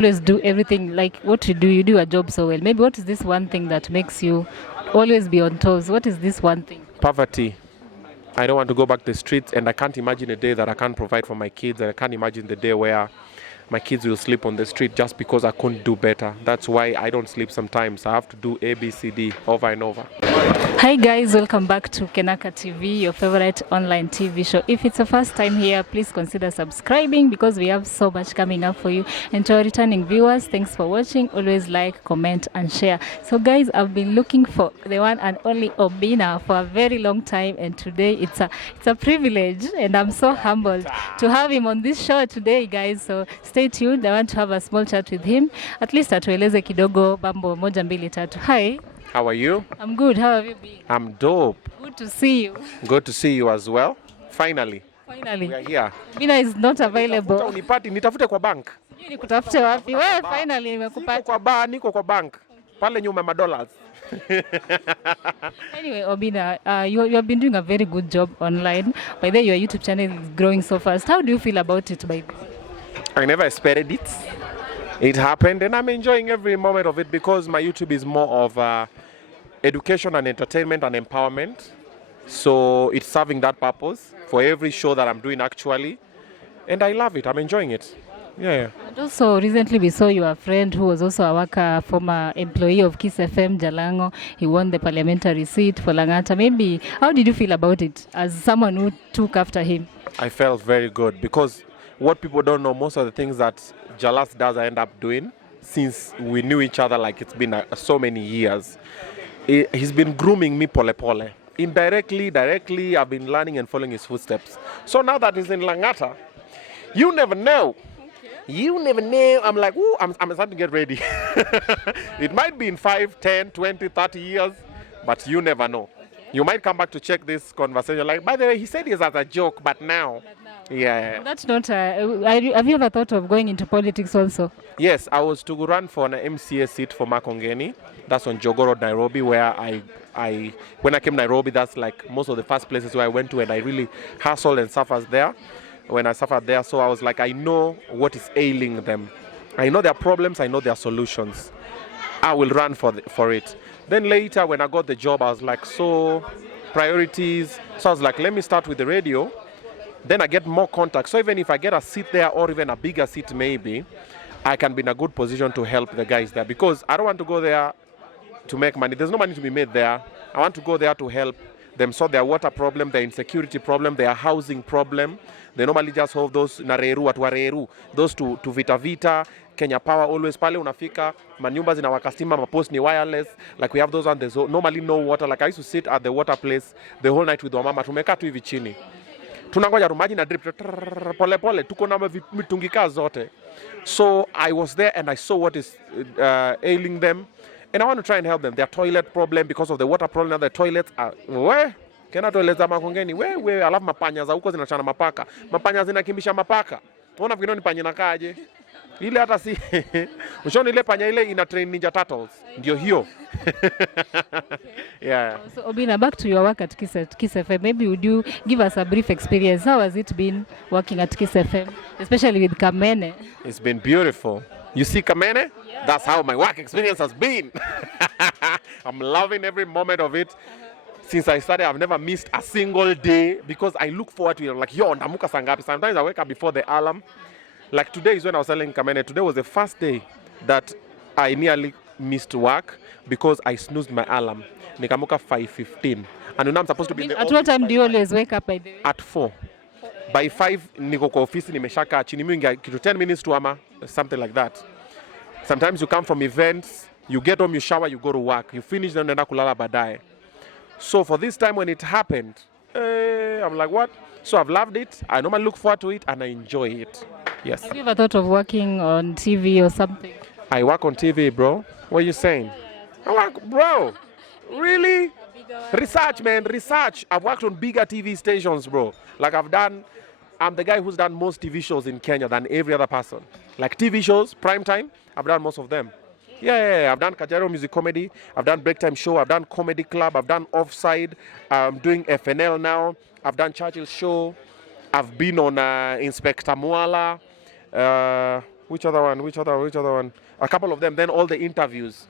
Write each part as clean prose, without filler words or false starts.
always do everything like what you do a job so well. Maybe what is this one thing that makes you always be on toes? What is this one thing? Poverty. I don't want to go back to the streets, and I can't imagine a day that I can't provide for my kids, and I can't imagine the day where my kids will sleep on the street just because I couldn't do better. That's why I don't sleep sometimes. I have to do A, B, C, D over and over. Hi guys, welcome back to Kenaka TV, your favorite online TV show. If it's the first time here, please consider subscribing because we have so much coming up for you. And to our returning viewers, thanks for watching. Always like, comment and share. So guys, I've been looking for the one and only Obinna for a very long time, and today it's a privilege and I'm so humbled to have him on this show today, guys. So stay tuned. I want to have a small chat with him. At least atueleze kidogo bambo moja mbili tatu. Hi. How are you? I'm good. How have you been? I'm dope. Good to see you. Good to see you as well. Finally. Finally. We are here. Obinna is not available. Unipati, nitafute kwa bank. Sijui nikutafute wapi. Wewe finally nimekupata. Niko kwa bank. Pale nyuma $. Anyway, Obinna, you have been doing a very good job online. By the way, your YouTube channel is growing so fast. How do you feel about it, by the way? I never expected it. It happened, and I'm enjoying every moment of it because my YouTube is more of education and entertainment and empowerment. So it's serving that purpose for every show that I'm doing actually. And I love it. I'm enjoying it. Yeah. And also, recently we saw your friend who was also a worker, former employee of Kiss FM, Jalango. He won the parliamentary seat for Langata. Maybe, how did you feel about it as someone who took after him? I felt very good because what people don't know, most of the things that Jalas does I end up doing since we knew each other, like it's been so many years. He's been grooming me pole pole. Indirectly, directly, I've been learning and following his footsteps. So now that he's in Langata, you never know. Okay. You never know. I'm like, ooh, I'm starting to get ready. It might be in 5, 10, 20, 30 years, but you never know. Okay. You might come back to check this conversation. Like, by the way, he said it as a joke, but now. Yeah. That's not. Have you ever thought of going into politics also? Yes, I was to run for an MCA seat for Makongeni. That's on Jogoo Road, Nairobi, where when I came to Nairobi, that's like most of the first places where I went to, and I really hustled and suffered there. When I suffered there, so I was like, I know what is ailing them. I know their problems. I know their solutions. I will run for it. Then later, when I got the job, I was like, so priorities. So I was like, let me start with the radio. Then I get more contacts. So even if I get a seat there or even a bigger seat maybe, I can be in a good position to help the guys there. Because I don't want to go there to make money. There's no money to be made there. I want to go there to help them solve their water problem, their insecurity problem, their housing problem. They normally just have those watu those to Vita Vita, Kenya Power, always pale unafika, manyumba zinawaka stima, mapost ni wireless. Like we have those ones, there's normally no water. Like I used to sit at the water place the whole night with wamama. Tumeka tu hivi chini. Tunangoja maji na drip pole pole, tuko na mitungika zote. So I was there and I saw what is ailing them, and I want to try and help them. Their toilet problem, because of the water problem, now the toilets are where kena toilet za Makongeni we alafu mapanya za huko zinachana mapaka. Mapanya zinakimbisha mapaka. Unaona vile ni panya nakaje? Ile hata si ushoni ile panya ile ina train Ninja Turtles. Ndio hiyo. Yeah. So Obinna, back to your work at Kiss FM. Maybe would you give us a brief experience? How has it been working at Kiss FM, especially with Kamene? It's been beautiful. You see Kamene? Yeah. That's how my work experience has been. I'm loving every moment of it. Since I started, I've never missed a single day because I look forward to it. Like, yo, ndamuka sangapi. Sometimes I wake up before the alarm. Like today is when I was telling Kamene, today was the first day that I nearly missed work because I snoozed my alarm. Nikamuka 5:15. And you know I'm supposed to be in the At what time do you always wake up, by the way? At 4. By 5, niko kwa ofisi nimeshaka chini mingi kitu 10 minutes to ama, something like that. Sometimes you come from events, you get home, you shower, you go to work. You finish, then unaenda kulala baadaye. So for this time when it happened, I'm like, what? So I've loved it. I normally look forward to it and I enjoy it. Yes. Have you ever thought of working on TV or something? I work on TV, bro. What are you saying? I'm like, bro, really? Research, man, research. I've worked on bigger TV stations, bro. Like I'm the guy who's done most TV shows in Kenya than every other person. Like TV shows, prime time, I've done most of them. Yeah. I've done Kajero Music Comedy. I've done Break Time Show. I've done Comedy Club. I've done Offside. I'm doing FNL now. I've done Churchill Show. I've been on Inspector Mwala. Which other one? Which other one? A couple of them. Then all the interviews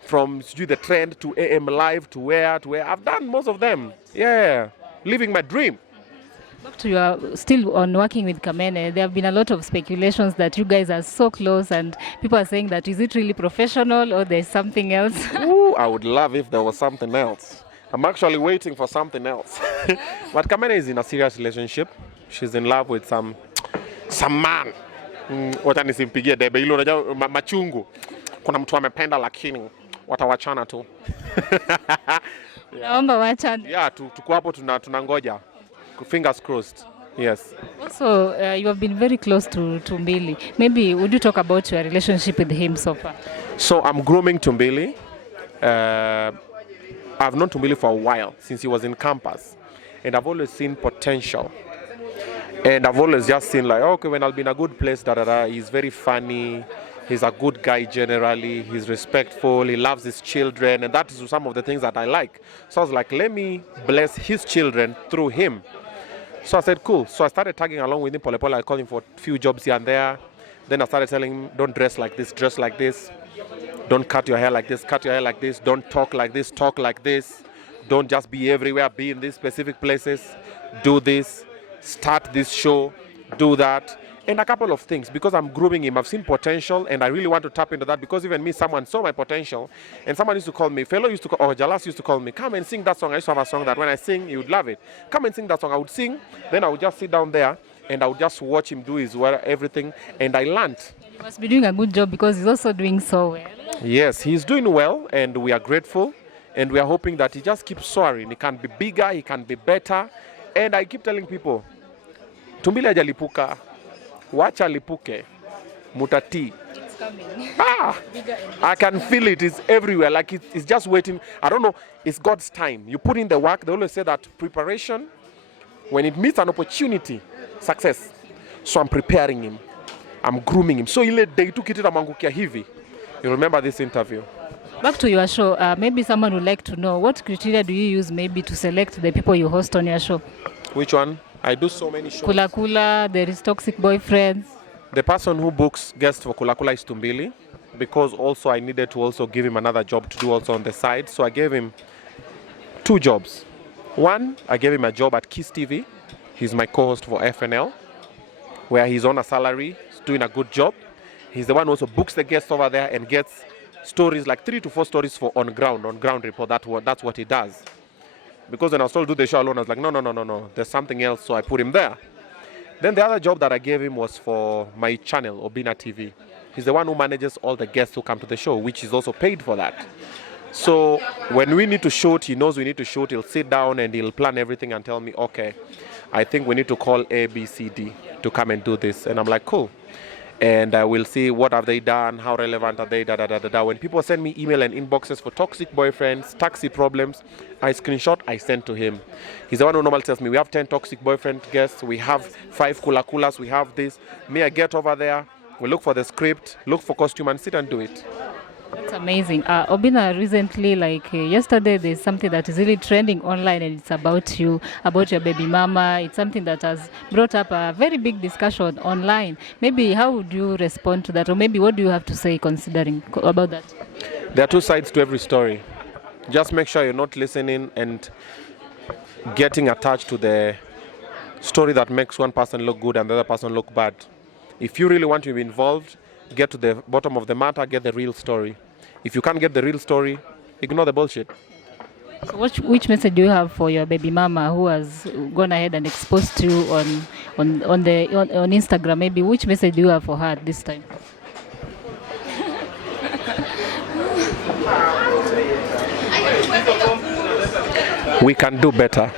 from the trend to AM Live to where. I've done most of them. Yeah, living my dream. Back to your still on working with Kamene, there have been a lot of speculations that you guys are so close, and people are saying that is it really professional or there's something else? Ooh, I would love if there was something else. I'm actually waiting for something else. But Kamene is in a serious relationship. She's in love with some man. Wacha nisimpigie debe hilo, unajua machungu. Kuna mtu amependa lakini watawachana tu. Naomba wachane. Yeah, tuko hapo tunangoja. Fingers crossed. Yes. Also, you have been very close to Mbili. Maybe would you talk about your relationship with him so far? So I'm grooming Tumbili. I've known Tumbili for a while, since he was in campus. And I've always seen potential. And I've always just seen like, okay, when I'll be in a good place, he's very funny. He's a good guy generally. He's respectful. He loves his children. And that is some of the things that I like. So I was like, let me bless his children through him. So I said, cool. So I started tagging along with him. Pole. I called him for a few jobs here and there. Then I started telling him, don't dress like this, dress like this. Don't cut your hair like this, cut your hair like this. Don't talk like this, talk like this. Don't just be everywhere, be in these specific places. Do this, start this show, do that. And a couple of things, because I'm grooming him, I've seen potential, and I really want to tap into that, because even me, someone saw my potential, and someone used to call me, or Jalas used to call me, come and sing that song. I used to have a song that when I sing, he would love it. Come and sing that song. I would sing, then I would just sit down there, and I would just watch him do his work, everything, and I learned. He must be doing a good job, because he's also doing so well. Yes, he's doing well, and we are grateful, and we are hoping that he just keeps soaring. He can be bigger, he can be better, and I keep telling people, Tumbili hajalipuka, wacha lipuke, mutati. It's coming. I can feel it. It's everywhere. Like it's just waiting. I don't know. It's God's time. You put in the work. They always say that preparation, when it meets an opportunity, success. So I'm preparing him. I'm grooming him. So ile day tu kitu namangukia hivi. You remember this interview. Back to your show. Maybe someone would like to know, what criteria do you use maybe to select the people you host on your show? Which one? I do so many shows. Kula Kula, there is Toxic Boyfriends. The person who books guests for Kula Kula is Tumbili, because also I needed to also give him another job to do also on the side. So I gave him 2 jobs. One, I gave him a job at Kiss TV. He's my co-host for FNL, where he's on a salary, he's doing a good job. He's the one who also books the guests over there and gets stories, like 3 to 4 stories for on ground report. That's what he does. Because when I was told to do the show alone, I was like, no, there's something else, so I put him there. Then the other job that I gave him was for my channel, Obinna TV. He's the one who manages all the guests who come to the show, which is also paid for that. So when we need to shoot, he knows we need to shoot, he'll sit down and he'll plan everything and tell me, okay, I think we need to call A, B, C, D to come and do this. And I'm like, cool. And we'll see what have they done, how relevant are they, When people send me email and inboxes for toxic boyfriends, taxi problems, I screenshot, I send to him. He's the one who normally tells me, we have 10 toxic boyfriend guests, we have 5 Kula Kulas, we have this. Me, I get over there, we look for the script, look for costume, and sit and do it. That's amazing. Obinna, recently, yesterday, there's something that is really trending online, and it's about you, about your baby mama. It's something that has brought up a very big discussion online. Maybe how would you respond to that? Or maybe what do you have to say considering about that? There are 2 sides to every story. Just make sure you're not listening and getting attached to the story that makes one person look good and the other person look bad. If you really want to be involved, get to the bottom of the matter, get the real story. If you can't get the real story, ignore the bullshit. So which message do you have for your baby mama who has gone ahead and exposed you on Instagram? Maybe which message do you have for her this time? We can do better.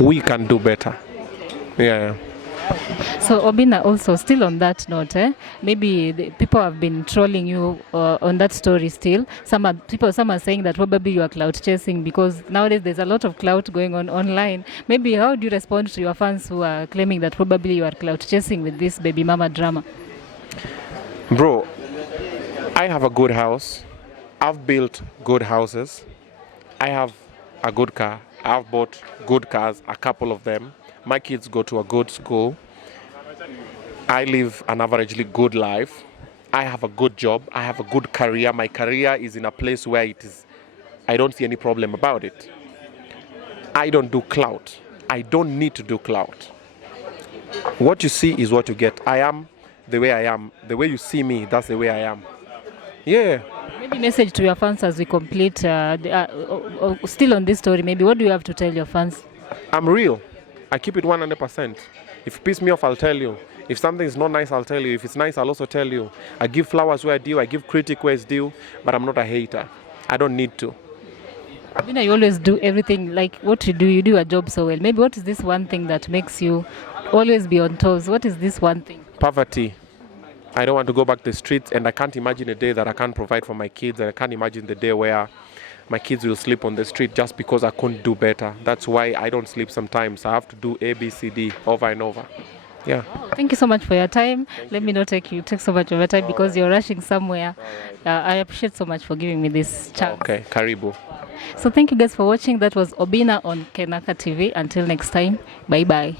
We can do better. Yeah. So Obinna, also still on that note, maybe the people have been trolling you on that story still. Some are saying that probably you are clout chasing, because nowadays there's a lot of clout going on online. Maybe how do you respond to your fans who are claiming that probably you are clout chasing with this baby mama drama? Bro, I have a good house. I've built good houses. I have a good car. I've bought good cars, a couple of them. My kids go to a good school. I live an averagely good life. I have a good job. I have a good career. My career is in a place where I don't see any problem about it. I don't do clout. I don't need to do clout. What you see is what you get. I am the way I am. The way you see me, that's the way I am. Yeah. Maybe message to your fans as we complete, still on this story, maybe what do you have to tell your fans? I'm real. I keep it 100%. If you piss me off, I'll tell you. If something is not nice, I'll tell you. If it's nice, I'll also tell you. I give flowers where I due. I give critic where it's due. But I'm not a hater. I don't need to. Obinna, you always do everything like what you do a job so well. Maybe what is this one thing that makes you always be on toes? What is this one thing? Poverty. I don't want to go back to the streets, and I can't imagine a day that I can't provide for my kids, and I can't imagine the day where my kids will sleep on the street just because I couldn't do better. That's why I don't sleep sometimes. I have to do A, B, C, D over and over. Yeah. Thank you so much for your time. Let me not take so much of your time because you're rushing somewhere. I appreciate so much for giving me this chance. Okay, karibu. So thank you guys for watching. That was Obinna on Kenaka TV. Until next time, bye bye.